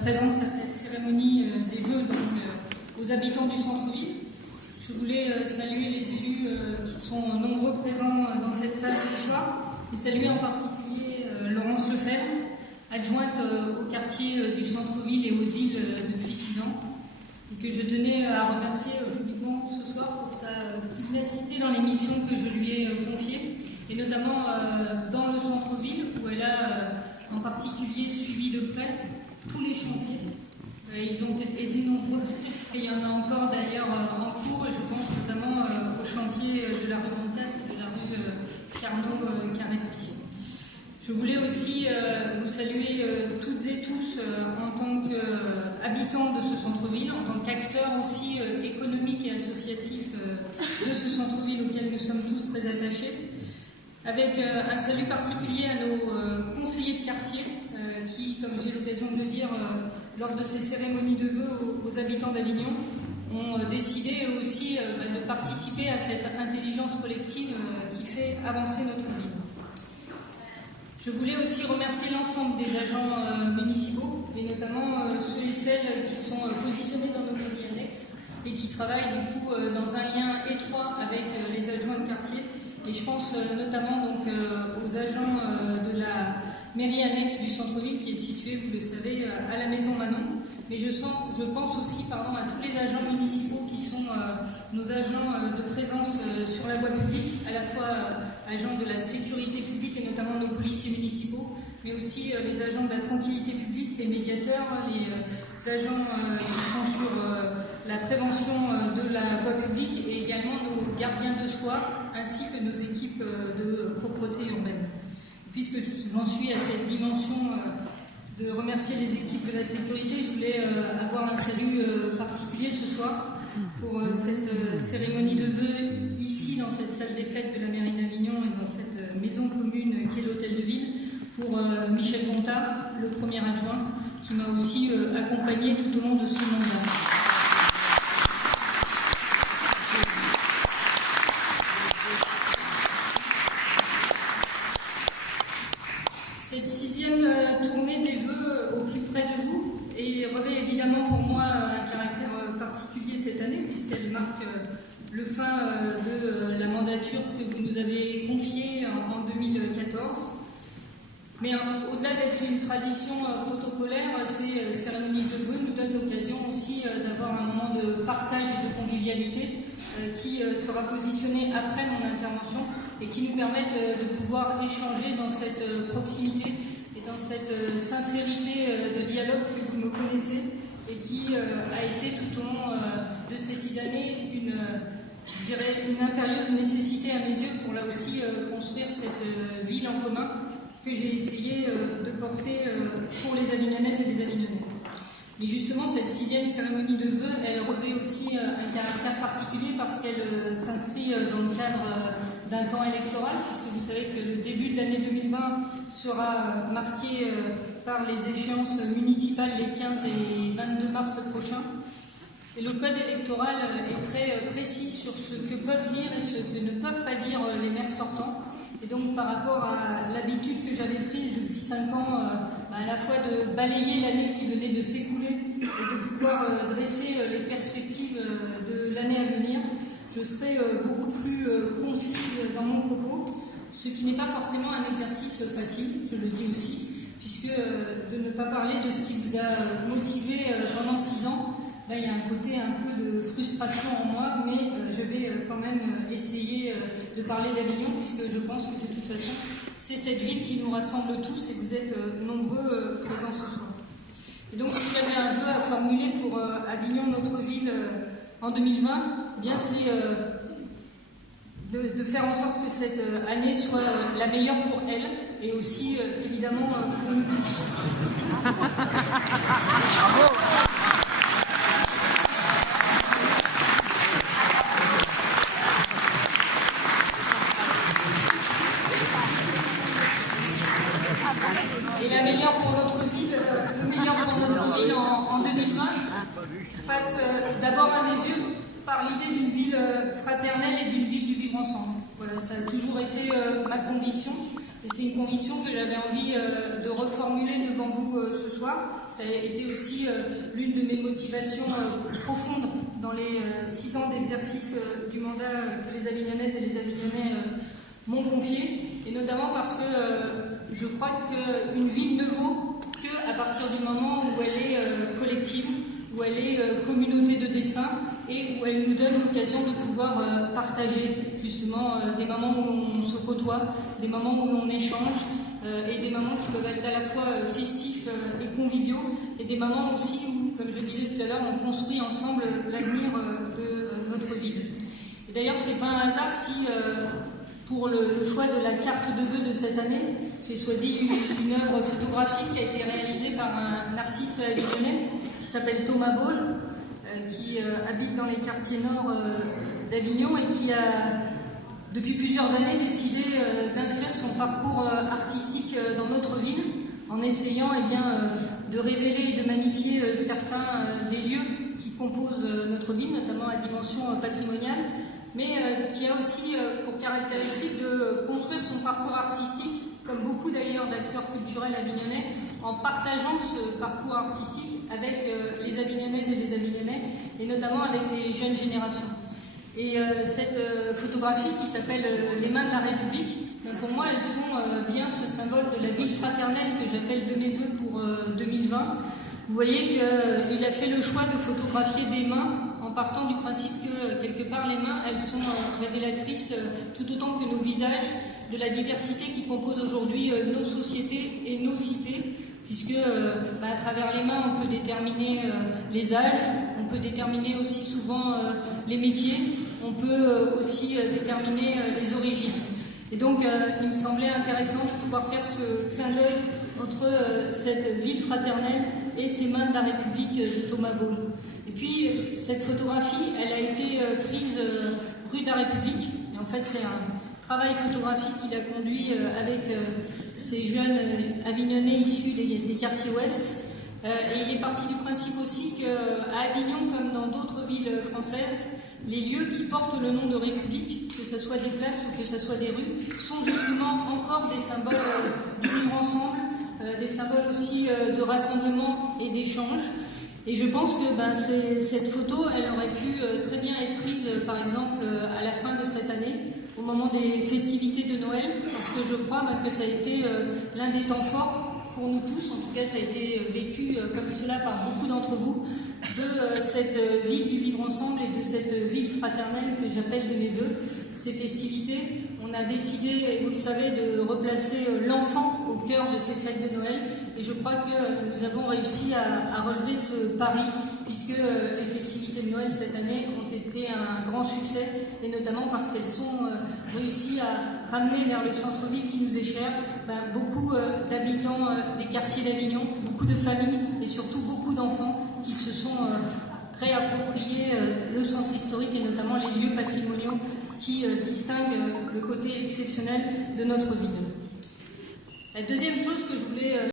présence à cette cérémonie des vœux aux habitants du centre-ville. Je voulais saluer les élus qui sont nombreux présents dans cette salle ce soir, et saluer en particulier Laurence Lefebvre, adjointe au quartier du centre-ville et aux îles depuis 6 ans, et que je tenais à remercier publiquement ce soir pour sa pugnacité dans les missions que je lui ai confiées, et notamment dans le centre-ville où elle a en particulier suivi de près tous les chantiers. Ils ont été nombreux, et il y en a encore d'ailleurs en cours, et je pense notamment au chantier de la rue Montas et de la rue Carnot-Carrétry. Je voulais aussi vous saluer toutes et tous en tant qu'habitants de ce centre-ville, en tant qu'acteurs aussi économiques et associatifs de ce centre-ville auquel nous sommes tous très attachés, avec un salut particulier à nos conseillers de quartier qui, comme j'ai l'occasion de le dire, lors de ces cérémonies de vœux aux habitants d'Avignon, ont décidé aussi de participer à cette intelligence collective qui fait avancer notre ville. Je voulais aussi remercier l'ensemble des agents municipaux, et notamment ceux et celles qui sont positionnés dans nos mairies annexes et qui travaillent du coup dans un lien étroit avec les adjoints de quartier. Et je pense notamment donc aux agents de la mairie annexe du centre-ville qui est située, vous le savez, à la Maison Manon. Mais je pense aussi à tous les agents municipaux qui sont nos agents de présence sur la voie publique, à la fois agents de la sécurité publique et notamment nos policiers municipaux, mais aussi les agents de la tranquillité publique, les médiateurs, les agents qui sont sur la prévention de la voie publique et également nos gardiens de soi, ainsi que nos équipes de propreté urbaine. Puisque j'en suis à cette dimension de remercier les équipes de la sécurité, je voulais avoir un salut particulier ce soir pour cette cérémonie de vœux ici dans cette salle des fêtes de la mairie d'Avignon et dans cette maison commune qui est l'hôtel de ville, pour Michel Gontard, le premier adjoint, qui m'a aussi accompagné tout au long de ce mandat. Cette 6e tournée des vœux au plus près de vous revêt évidemment pour moi un caractère particulier cette année, puisqu'elle marque le fin de la mandature que vous nous avez confiée en 2014. Mais au-delà d'être une tradition protocolaire, ces cérémonies de vœux nous donnent l'occasion aussi d'avoir un moment de partage et de convivialité qui sera positionné après mon intervention et qui nous permettent de pouvoir échanger dans cette proximité et dans cette sincérité de dialogue que vous me connaissez et qui a été tout au long de ces 6 années une impérieuse nécessité à mes yeux pour là aussi construire cette ville en commun que j'ai essayé de porter pour les Avignonnaises et les Avignonnais. Mais justement, cette 6e cérémonie de vœux, elle revêt aussi un caractère particulier parce qu'elle s'inscrit dans le cadre d'un temps électoral, puisque vous savez que le début de l'année 2020 sera marqué par les échéances municipales les 15 et 22 mars prochains. Et le code électoral est très précis sur ce que peuvent dire et ce que ne peuvent pas dire les maires sortants. Et donc par rapport à l'habitude que j'avais prise depuis 5 ans, à la fois de balayer l'année qui venait de s'écouler et de pouvoir dresser les perspectives de l'année à venir, je serai beaucoup plus concise dans mon propos, ce qui n'est pas forcément un exercice facile, je le dis aussi, puisque de ne pas parler de ce qui vous a motivé pendant 6 ans, là, il y a un côté un peu de frustration en moi, mais je vais quand même essayer de parler d'Avignon, puisque je pense que de toute façon, c'est cette ville qui nous rassemble tous et vous êtes nombreux présents ce soir. Et donc, si j'avais un vœu à formuler pour Avignon, notre ville, en 2020, eh bien, c'est de faire en sorte que cette année soit la meilleure pour elle et aussi, évidemment, pour nous tous. Bravo. Et la meilleure pour notre ville, le meilleur pour notre ville en 2020 passe d'abord à mes yeux par l'idée d'une ville fraternelle et d'une ville du vivre ensemble. Voilà, ça a toujours été ma conviction et c'est une conviction que j'avais envie de reformuler devant vous ce soir. Ça a été aussi l'une de mes motivations profondes dans les 6 ans d'exercice du mandat que les Avignonnaises et les Avignonnais m'ont confié, et notamment parce que je crois qu'une ville ne vaut qu'à partir du moment où elle est collective, où elle est communauté de destin, et où elle nous donne l'occasion de pouvoir partager justement des moments où on se côtoie, des moments où l'on échange, et des moments qui peuvent être à la fois festifs et conviviaux, et des moments aussi où, comme je disais tout à l'heure, on construit ensemble l'avenir de notre ville. Et d'ailleurs, c'est pas un hasard si, pour le choix de la carte de vœux de cette année, j'ai choisi une œuvre photographique qui a été réalisée par un artiste avignonnais qui s'appelle Thomas Ball, qui habite dans les quartiers nord d'Avignon et qui a, depuis plusieurs années, décidé d'inscrire son parcours artistique dans notre ville, en essayant de révéler et de magnifier certains des lieux qui composent notre ville, notamment à dimension patrimoniale, mais qui a aussi pour caractéristique de construire son parcours artistique, comme beaucoup d'ailleurs d'acteurs culturels avignonnais, en partageant ce parcours artistique avec les Avignonnaises et les Avignonnais, et notamment avec les jeunes générations. Et cette photographie qui s'appelle « Les mains de la République », pour moi, elles sont bien ce symbole de la ville fraternelle que j'appelle de mes vœux pour 2020. Vous voyez qu'il a fait le choix de photographier des mains en partant du principe que, quelque part, les mains, elles sont révélatrices tout autant que nos visages de la diversité qui compose aujourd'hui nos sociétés et nos cités, puisque à travers les mains, on peut déterminer les âges, on peut déterminer aussi souvent les métiers, on peut aussi déterminer les origines. Et donc, il me semblait intéressant de pouvoir faire ce clin d'œil entre cette ville fraternelle et ces mains de la République de Thomas Ball. Et puis, cette photographie, elle a été prise rue de la République. Et en fait, c'est un travail photographique qu'il a conduit avec ces jeunes Avignonnais issus des quartiers ouest. Et il est parti du principe aussi qu'à Avignon, comme dans d'autres villes françaises, les lieux qui portent le nom de République, que ce soit des places ou que ce soit des rues, sont justement encore des symboles du vivre ensemble, des symboles aussi de rassemblement et d'échange. Et je pense que cette photo, elle aurait pu très bien être prise, par exemple, à la fin de cette année, au moment des festivités de Noël, parce que je crois que ça a été l'un des temps forts pour nous tous, en tout cas ça a été vécu comme cela par beaucoup d'entre vous, de cette ville du vivre ensemble et de cette ville fraternelle que j'appelle de mes vœux. Ces festivités, on a décidé, et vous le savez, de replacer l'enfant au cœur de ces fêtes de Noël, et je crois que nous avons réussi à relever ce pari, puisque les festivités de Noël cette année ont été un grand succès, et notamment parce qu'elles sont réussies à ramener vers le centre-ville qui nous est cher beaucoup d'habitants des quartiers d'Avignon, beaucoup de familles et surtout beaucoup d'enfants qui se sont réappropriés le centre historique et notamment les lieux patrimoniaux qui distinguent le côté exceptionnel de notre ville. La deuxième chose que je voulais